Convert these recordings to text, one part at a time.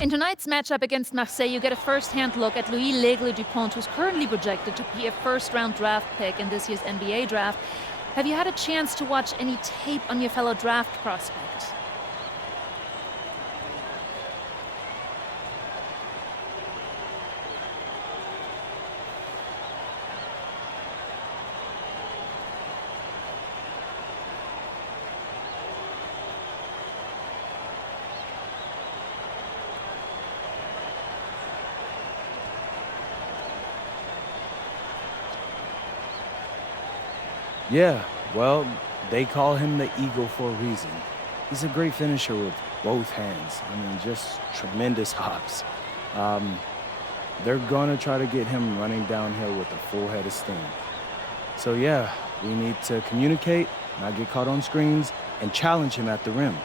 In tonight's matchup against Marseille, you get a first-hand look at Louis L'Aigle-Dupont, who's currently projected to be a first-round draft pick in this year's NBA draft. Have you had a chance to watch any tape on your fellow draft prospect? Yeah, well, they call him the Eagle for a reason. He's a great finisher with both hands. I mean, just tremendous hops. They're gonna try to get him running downhill with a full head of steam. So yeah, we need to communicate, not get caught on screens, and challenge him at the rim.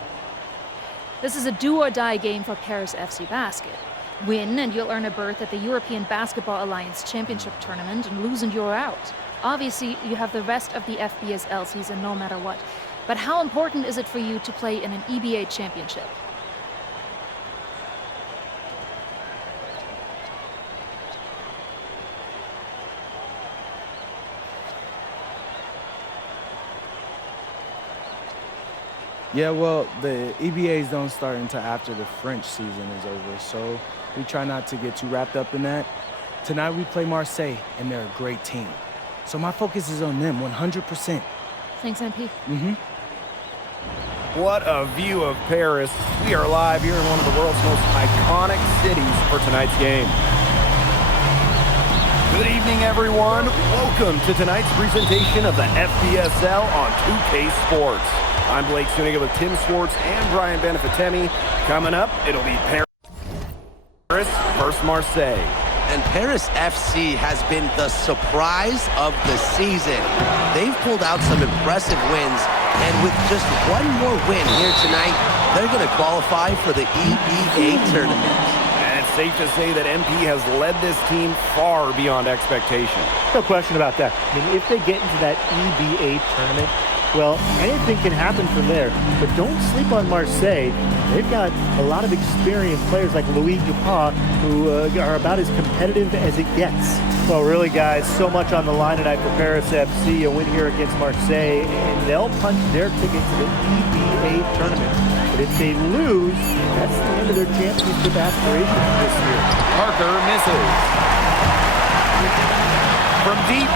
This is a do-or-die game for Paris FC Basket. Win and you'll earn a berth at the European Basketball Alliance Championship Tournament, and lose and you're out. Obviously, you have the rest of the FBSL season no matter what. But how important is it for you to play in an EBA championship? Yeah, well, the EBAs don't start until after the French season is over, so we try not to get too wrapped up in that. Tonight we play Marseille, and they're a great team. So my focus is on them 100%. Thanks, MP. What a view of Paris. We are live here in one of the world's most iconic cities for tonight's game. Good evening, everyone. Welcome to tonight's presentation of the FBSL on 2K Sports. I'm Blake Suniga with Tim Swartz and Brian Benefitemi. Coming up, it'll be Paris versus Marseille. And Paris FC has been the surprise of the season. They've pulled out some impressive wins, and with just one more win here tonight, they're going to qualify for the EBA tournament. And it's safe to say that MP has led this team far beyond expectation. No question about that. I mean, if they get into that EBA tournament, well, anything can happen from there. But don't sleep on Marseille. They've got a lot of experienced players like Louis Dupont who are about as competitive as it gets. Well, really, guys, so much on the line tonight for Paris FC. A win here against Marseille, and they'll punch their ticket to the EBA tournament. But if they lose, that's the end of their championship aspirations this year. Parker misses. From deep,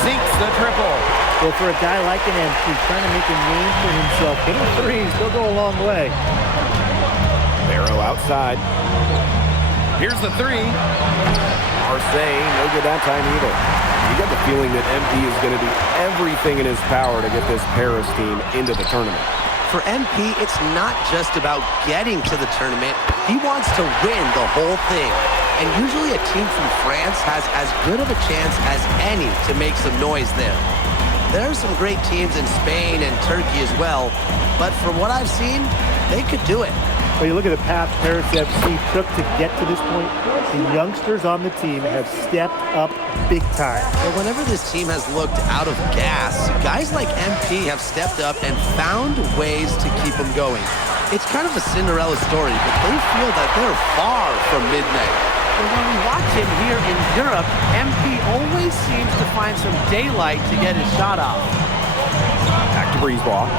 sinks the triple. Well, for a guy like an MP trying to make a name for himself, hitting threes, they'll go a long way. Barrow outside. Here's the three. Marseille, no good that time either. You get the feeling that MP is going to do everything in his power to get this Paris team into the tournament. For MP, it's not just about getting to the tournament. He wants to win the whole thing. And usually a team from France has as good of a chance as any to make some noise there. There are some great teams in Spain and Turkey as well, but from what I've seen, they could do it. Well, you look at the path Paris FC took to get to this point. The youngsters on the team have stepped up big time. Well, whenever this team has looked out of gas, guys like MP have stepped up and found ways to keep them going. It's kind of a Cinderella story, but they feel that they're far from midnight. But when we watch him here in Europe, MP always seems to find some daylight to get his shot off. Back to Breezeball.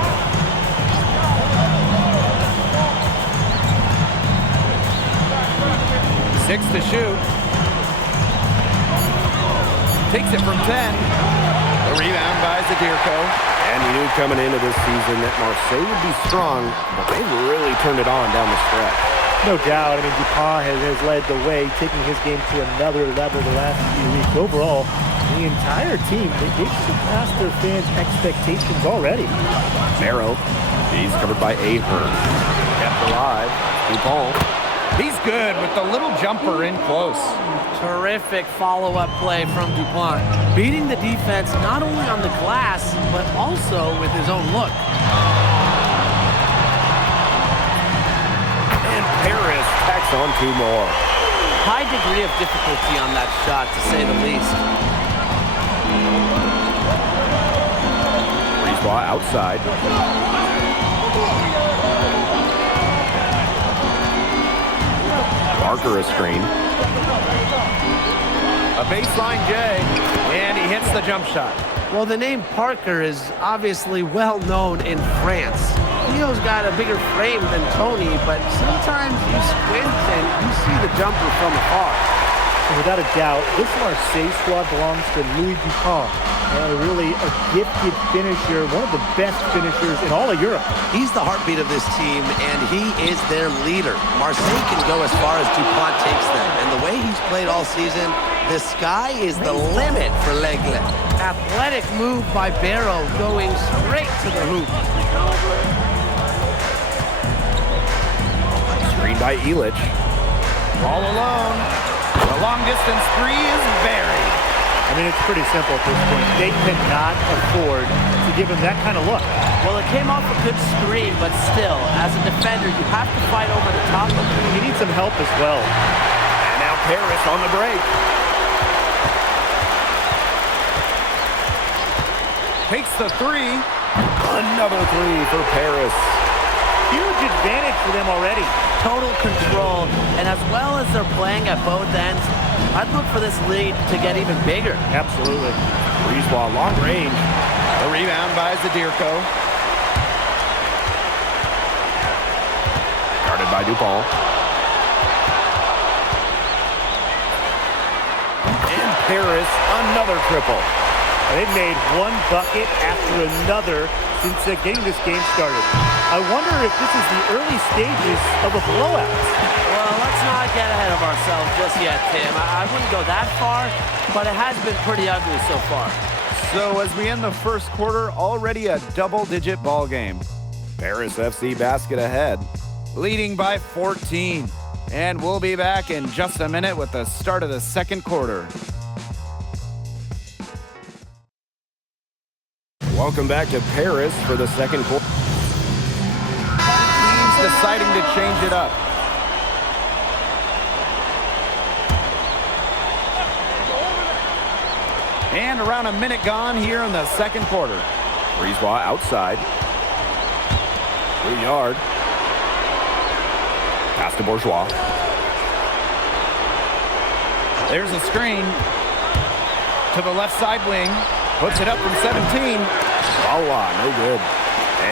Six to shoot. Takes it from 10. The rebound by Zadirko. And you knew coming into this season that Marseille would be strong, but they've really turned it on down the stretch. No doubt. I mean, Dupont has led the way, taking his game to another level the last few weeks. Overall, the entire team, they've surpassed their fans' expectations already. Barrow, he's covered by Ahern. Kept alive. Dupont. He's good with the little jumper in close. Terrific follow-up play from Dupont. Beating the defense not only on the glass, but also with his own look. Paris tacks on two more. High degree of difficulty on that shot, to say the least. Breezeball outside. Parker a screen. A baseline J, and he hits the jump shot. Well, the name Parker is obviously well known in France. Leo's got a bigger frame than Tony, but sometimes you squint and you see the jumper from afar. And without a doubt, this Marseille squad belongs to Louis Dupont. Really a gifted finisher, one of the best finishers in all of Europe. He's the heartbeat of this team, and he is their leader. Marseille can go as far as Dupont takes them, and the way he's played all season, the sky is the limit for L'Aigle. Athletic move by Barrow, going straight to the hoop. Screen by Illich. All alone. The long distance three is buried. I mean, it's pretty simple at this point. They cannot afford to give him that kind of look. Well, it came off a good screen, but still, as a defender, you have to fight over the top of it. You need some help as well. And now Paris on the break. Takes the three. Another three for Paris. Huge advantage for them already. Total control, and as well as they're playing at both ends, I'd look for this lead to get even bigger. Absolutely. Brisebois, long range. The rebound by Zadirko. Guarded by Dupont. And Paris, another triple. They've made one bucket after another since getting this game started. I wonder if this is the early stages of a blowout. Well, let's not get ahead of ourselves just yet, Tim. I wouldn't go that far, but it has been pretty ugly so far. So as we end the first quarter, already a double-digit ball game. Paris FC basket ahead, leading by 14. And we'll be back in just a minute with the start of the second quarter. Welcome back to Paris for the second quarter. Teams deciding to change it up. And around a minute gone here in the second quarter. Brisebois outside. Rouillard. Pass to Bourgeois. There's a screen to the left side wing. Puts it up from 17. Voila, no good.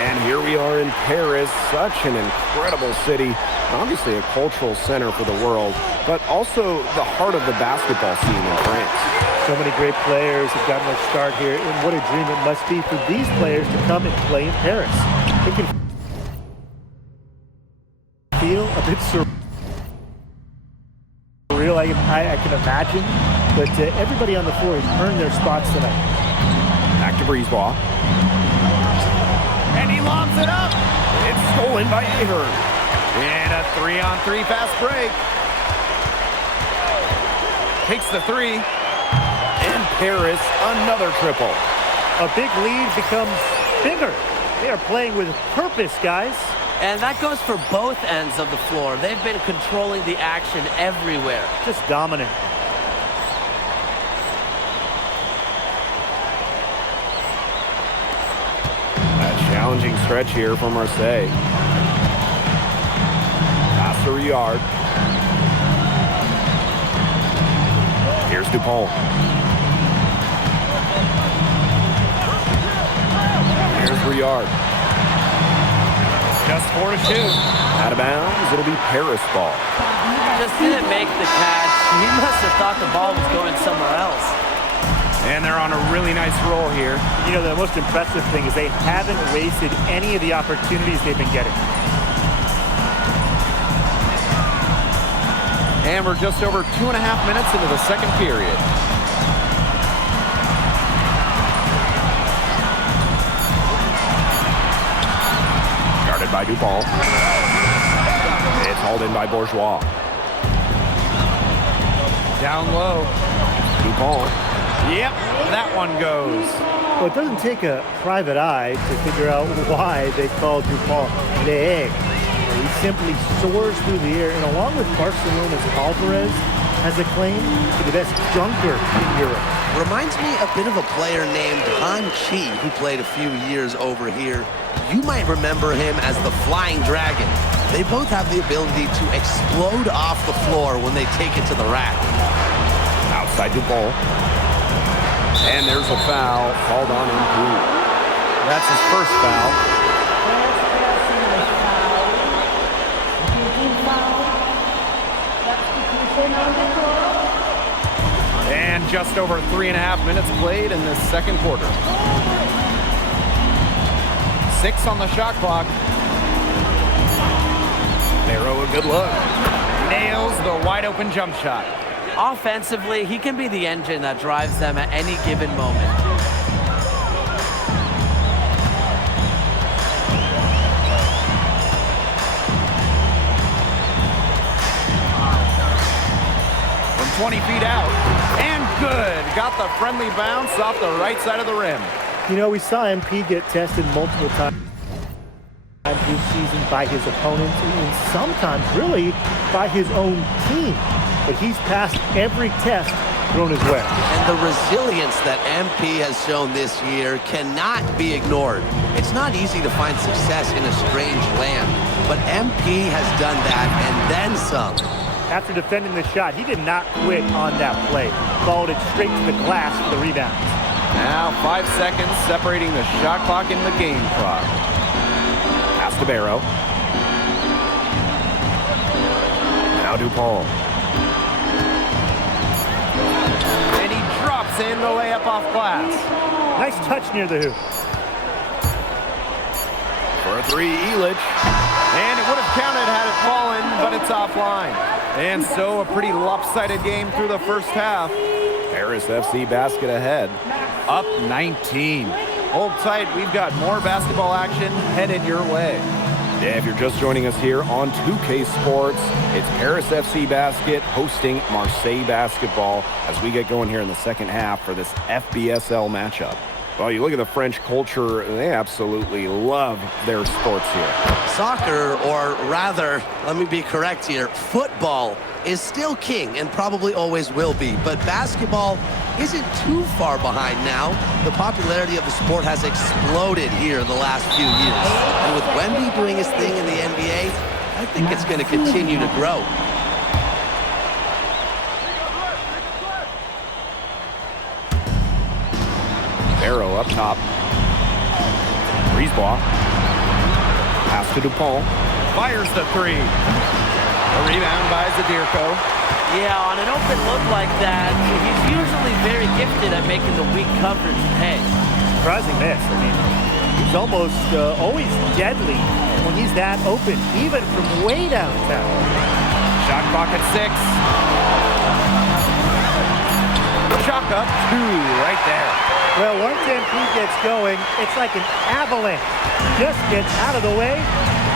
And here we are in Paris, such an incredible city. Obviously a cultural center for the world, but also the heart of the basketball scene in France. So many great players have gotten their start here, and what a dream it must be for these players to come and play in Paris. It can feel a bit surreal, I can imagine, but everybody on the floor has earned their spots tonight. Back to Brisebois. And he lobs it up. It's stolen by Ahern. And a 3-on-3 fast break. Takes the three. And Paris, another triple. A big lead becomes bigger. They are playing with purpose, guys. And that goes for both ends of the floor. They've been controlling the action everywhere. Just dominant. Challenging stretch here for Marseille. Pass to Rouillard. Here's Dupont. Here's Rouillard. Just 4 to shoot. Out of bounds, it'll be Paris ball. Just didn't make the catch. He must have thought the ball was going somewhere else. And they're on a really nice roll here. You know, the most impressive thing is they haven't wasted any of the opportunities they've been getting. And we're just over 2.5 minutes into the second period. Guarded by Dupont. It's hauled in by Bourgeois. Down low. Dupont. Yep, that one goes. Well, it doesn't take a private eye to figure out why they call Dupont l'Aigle. He simply soars through the air, and along with Barcelona's Alvarez, has a claim to the best dunker in Europe. Reminds me a bit of a player named Han Chi, who played a few years over here. You might remember him as the Flying Dragon. They both have the ability to explode off the floor when they take it to the rack. Outside Dupont. And there's a foul called on MP. That's his first foul. And just over 3.5 minutes played in this second quarter. 6 on the shot clock. Barrow, a good look. Nails the wide open jump shot. Offensively, he can be the engine that drives them at any given moment. From 20 feet out, and good. Got the friendly bounce off the right side of the rim. You know, we saw MP get tested multiple times this season by his opponents, and sometimes really by his own team. But he's passed every test thrown his way. And the resilience that MP has shown this year cannot be ignored. It's not easy to find success in a strange land, but MP has done that and then some. After defending the shot, he did not quit on that play. Followed it straight to the glass for the rebound. Now 5 seconds separating the shot clock and the game clock. Pass to Barrow. Now Dupont. And he drops in the layup off glass. Nice touch near the hoop. For a 3, Elich. And it would have counted had it fallen, but it's offline. And so a pretty lopsided game through the first half. Paris FC basket ahead. Up 19. Hold tight, we've got more basketball action headed your way. Yeah, if you're just joining us here on 2K Sports, it's Paris FC basket hosting Marseille basketball as we get going here in the second half for this FBSL matchup. Well, you look at the French culture, they absolutely love their sports here. Soccer, or rather, let me be correct here, football is still king and probably always will be, but basketball isn't too far behind now. The popularity of the sport has exploded here the last few years. And with Wemby doing his thing in the NBA, I think it's going to continue to grow. Barrow up top. Brisebois. Pass to Dupont. Fires the 3. A rebound by Zadirko. Yeah, on an open look like that, he's usually very gifted at making the weak coverage pay. Surprising miss. I mean, he's almost always deadly when he's that open, even from way downtown. Shot clock at 6. Chalk up 2 right there. Well, once MP gets going, it's like an avalanche. Just gets out of the way,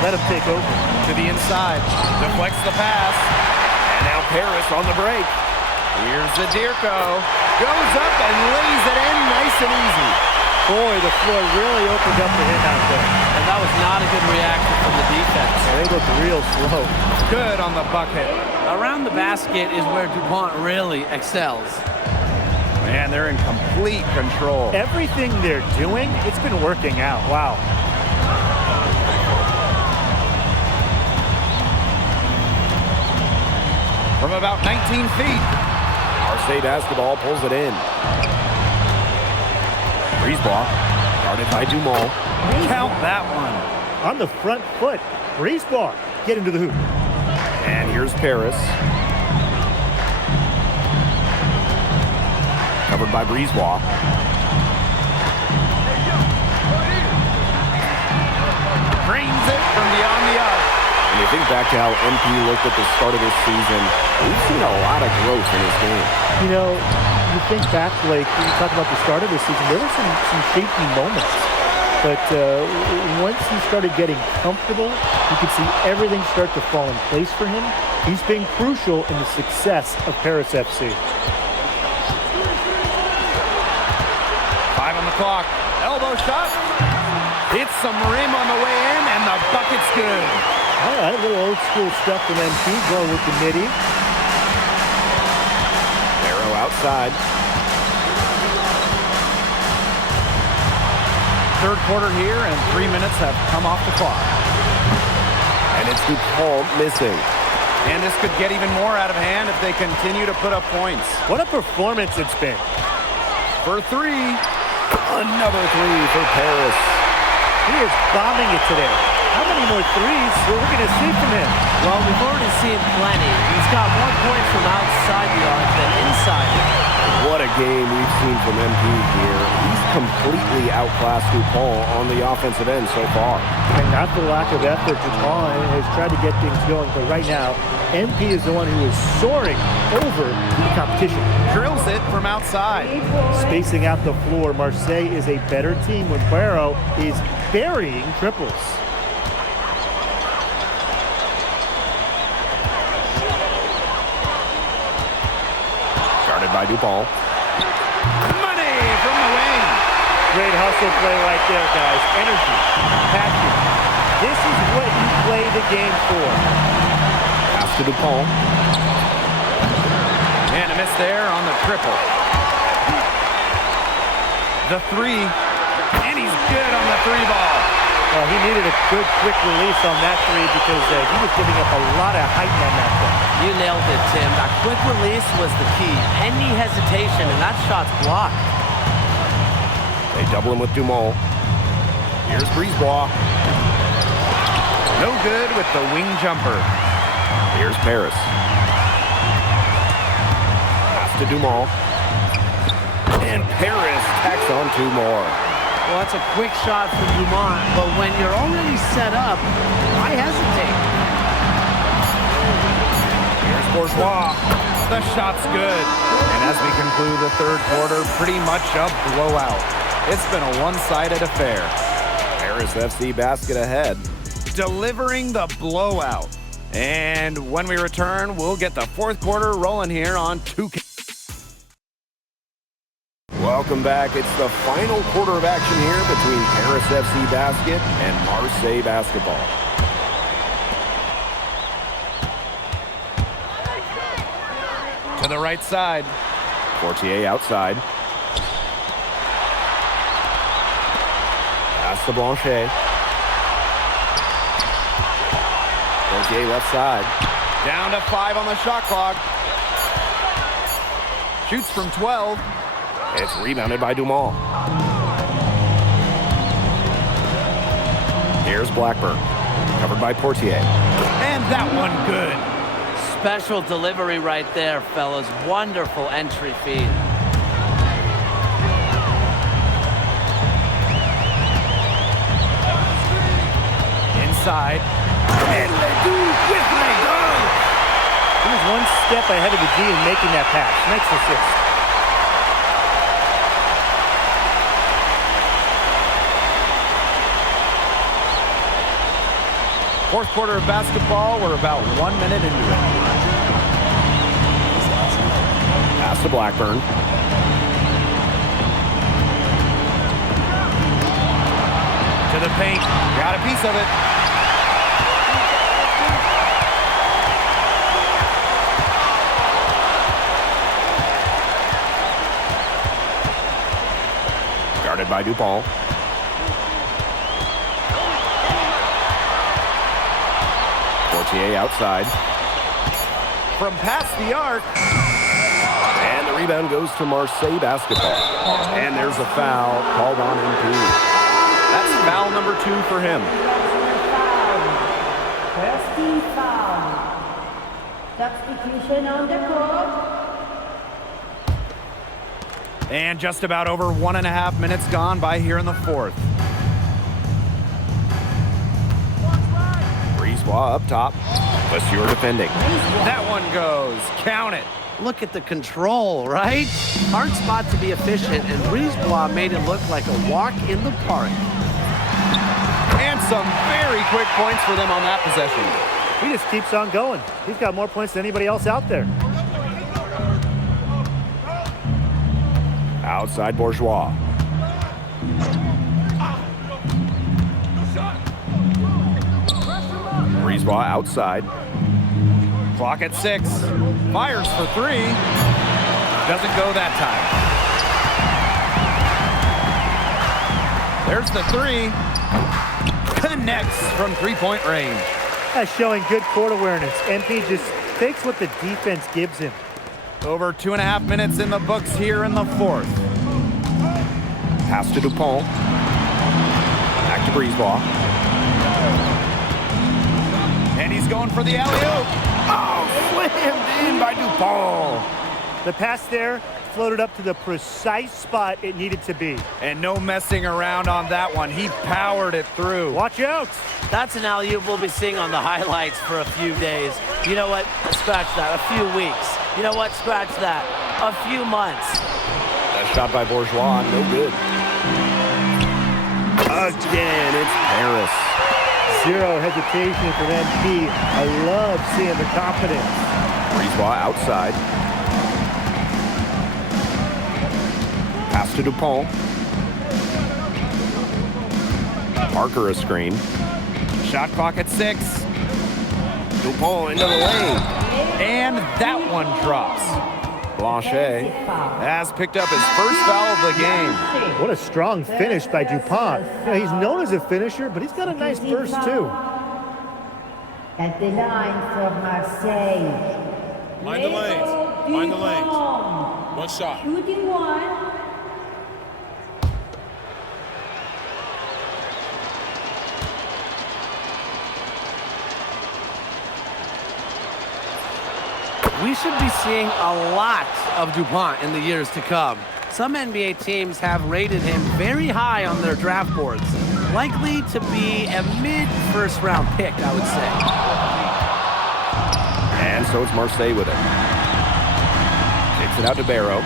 let him take over. To the inside, deflects the pass. And now Paris on the break. Here's Zadirko. Goes up and lays it in nice and easy. Boy, the floor really opened up for him out there. And that was not a good reaction from the defense. Yeah, they looked real slow. Good on the bucket. Around the basket is where Dupont really excels. Man, they're in complete control. Everything they're doing, it's been working out. Wow. From about 19 feet. Marseille basketball pulls it in. Brisebois, guarded by Dumont. Count that one. On the front foot, Brisebois get into the hoop. And here's Paris. Covered by Brisebois. Drains it from beyond the arc. When you think back to how MP looked at the start of this season, we've seen a lot of growth in his game. You know, you think back, Blake, when you talk about the start of this season, there were some shaky moments. But once he started getting comfortable, you could see everything start to fall in place for him. He's been crucial in the success of Paris FC. 5 on the clock. Elbow shot. Hits some rim on the way in, and the bucket's good. All right, a little old school stuff from MP going with the midi. Barrow outside. Third quarter here, and 3 minutes have come off the clock. And And it's DePaul missing. And this could get even more out of hand if they continue to put up points. What a performance it's been. For three. Another three for Paris. He is bombing it today. How many more threes are we going to see from him? Well, we've already seen plenty. He's got more points from outside the arc than inside it. What a game we've seen from MP here. He's completely outclassed DePaul on the offensive end so far. And not for lack of effort, DePaul has tried to get things going, but right now, MP is the one who is soaring over the competition. Drills it from outside. Spacing out the floor, Marseille is a better team when Barrow is burying triples. Guarded by DePaul. Money from the wing. Great hustle play right there, guys. Energy, passion. This is what you play the game for. Pass to DePaul. And a miss there on the triple. The three. And he's good on the three ball. Well, he needed a good quick release on that three because he was giving up a lot of height on that play. You nailed it, Tim. That quick release was the key. Any hesitation, and that shot's blocked. They double him with Dumont. Here's Brisebois. No good with the wing jumper. Here's Paris. Pass to Dumont. And Paris tacks on two more. Well, that's a quick shot from Dumont, but when you're already set up, why hesitate? Here's Bourgeois. The shot's good. And as we conclude the third quarter, pretty much a blowout. It's been a one-sided affair. Paris FC basket ahead. Delivering the blowout. And when we return, we'll get the fourth quarter rolling here on 2K. Welcome back. It's the final quarter of action here between Paris FC basket and Marseille basketball. To the right side. Portier outside. Pass to Blanchet. Portier left side. Down to 5 on the shot clock. Shoots from 12. It's rebounded by Dumont. Here's Blackburn. Covered by Portier. And that one good. Special delivery right there, fellas. Wonderful entry feed. Inside. And Ledoux with Ledoux. He was one step ahead of the G in making that pass. Nice assist. Fourth quarter of basketball, we're about 1 minute into it. Pass to Blackburn. To the paint. Got a piece of it. Guarded by DePaul. Portier outside. From past the arc. And the rebound goes to Marseille basketball. And there's a foul called on MP. That's foul number 2 for him. First team foul. Substitution on the court. And just about over 1.5 minutes gone by here in the fourth. Brisebois up top. Monsieur defending. That one goes. Count it. Look at the control, right? Hard spot to be efficient, and Brisebois made it look like a walk in the park. And some very quick points for them on that possession. He just keeps on going. He's got more points than anybody else out there. Outside Bourgeois. Brisebois outside. Clock at 6. Fires for 3. Doesn't go that time. There's the 3. Connects from 3-point range. Showing good court awareness. MP just takes what the defense gives him. Over 2.5 minutes in the books here in the fourth. Pass to Dupont. Back to Brisebois. And he's going for the alley-oop. Oh, slammed in by Dupont. The pass there floated up to the precise spot it needed to be. And no messing around on that one. He powered it through. Watch out. That's an alley-oop we'll be seeing on the highlights for a few days. You know what? Scratch that. A few weeks. You know what? Scratch that. A few months. That shot by Bourgeois, no good. Again, it's Paris. Zero hesitation from MP. I love seeing the confidence. Brisebois outside. Pass to Dupont. Parker a screen. Shot clock at 6. Dupont into the lane. And that one drops. Blanchet. Has picked up his first foul of the game. What a strong finish by DuPont. You know, he's known as a finisher, but he's got a nice burst too. At the line for Marseille. Mind the lanes. Mind the lanes. One shot. Shooting one. We should be seeing a lot of DuPont in the years to come. Some NBA teams have rated him very high on their draft boards. Likely to be a mid-first round pick, I would say. And so it's Marseille with it. Kicks it out to Barrow.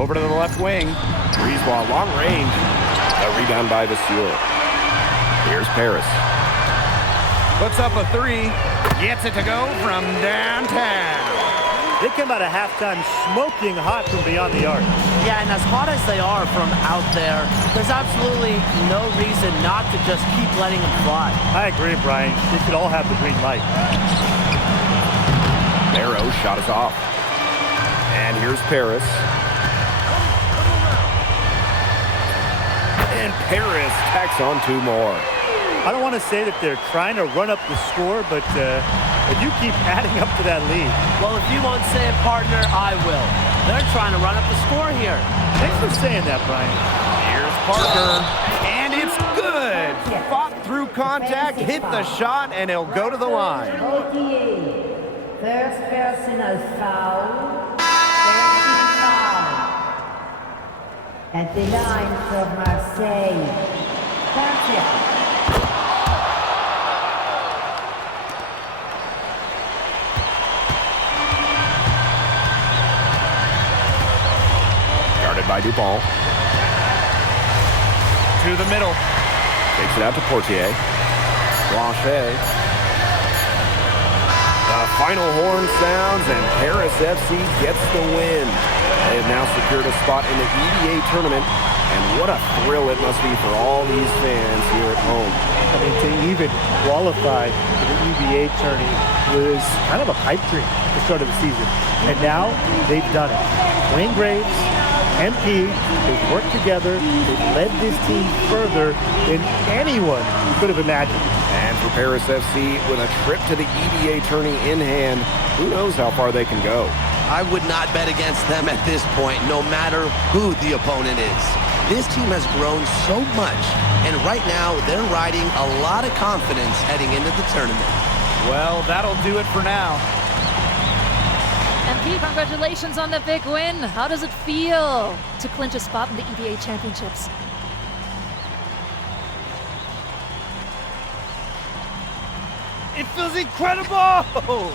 Over to the left wing. Brisebois, long range. A rebound by Vasseur. Here's Paris. Puts up a 3. Gets it to go from downtown. They come out of halftime smoking hot from beyond the arc. Yeah, and as hot as they are from out there, there's absolutely no reason not to just keep letting them fly. I agree, Brian. They should all have the green light. Barrow shot is off. And here's Paris. And Paris tacks on 2 more. I don't want to say that they're trying to run up the score, but if you keep adding up to that lead. Well, if you won't say it, partner, I will. They're trying to run up the score here. Thanks for saying that, Brian. Here's Parker. And it's good. Fought through contact, hit the shot, and he'll go to the line. 48. First personal foul. 30 foul. At the line for Marseille. Perfect. By Dupont. To the middle. Takes it out to Portier. Blanchet. The final horn sounds and Paris FC gets the win. They have now secured a spot in the EDA tournament, and what a thrill it must be for all these fans here at home. I mean, to even qualify for the EBA tourney was kind of a pipe dream at the start of the season. And now they've done it. Wayne Graves, MP, they've worked together. They've led this team further than anyone could have imagined. And for Paris FC, with a trip to the EDA tourney in hand, who knows how far they can go. I would not bet against them at this point, no matter who the opponent is. This team has grown so much, and right now they're riding a lot of confidence heading into the tournament. Well, that'll do it for now. MP, congratulations on the big win. How does it feel to clinch a spot in the EDA Championships? It feels incredible!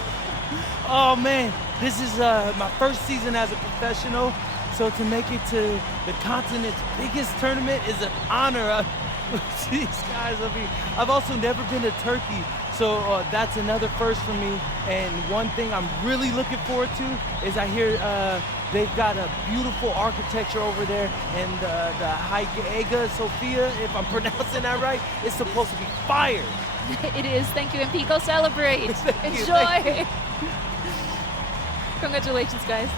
Oh man, this is my first season as a professional, so to make it to the continent's biggest tournament is an honor. Jeez, guys, I mean, I've also never been to Turkey, so that's another first for me. And one thing I'm really looking forward to is I hear they've got a beautiful architecture over there, and the Hagia Sophia, if I'm pronouncing that right, is supposed to be fire. It is. Thank you, MP. Go celebrate. Thank you, Enjoy. thank you. Congratulations, guys.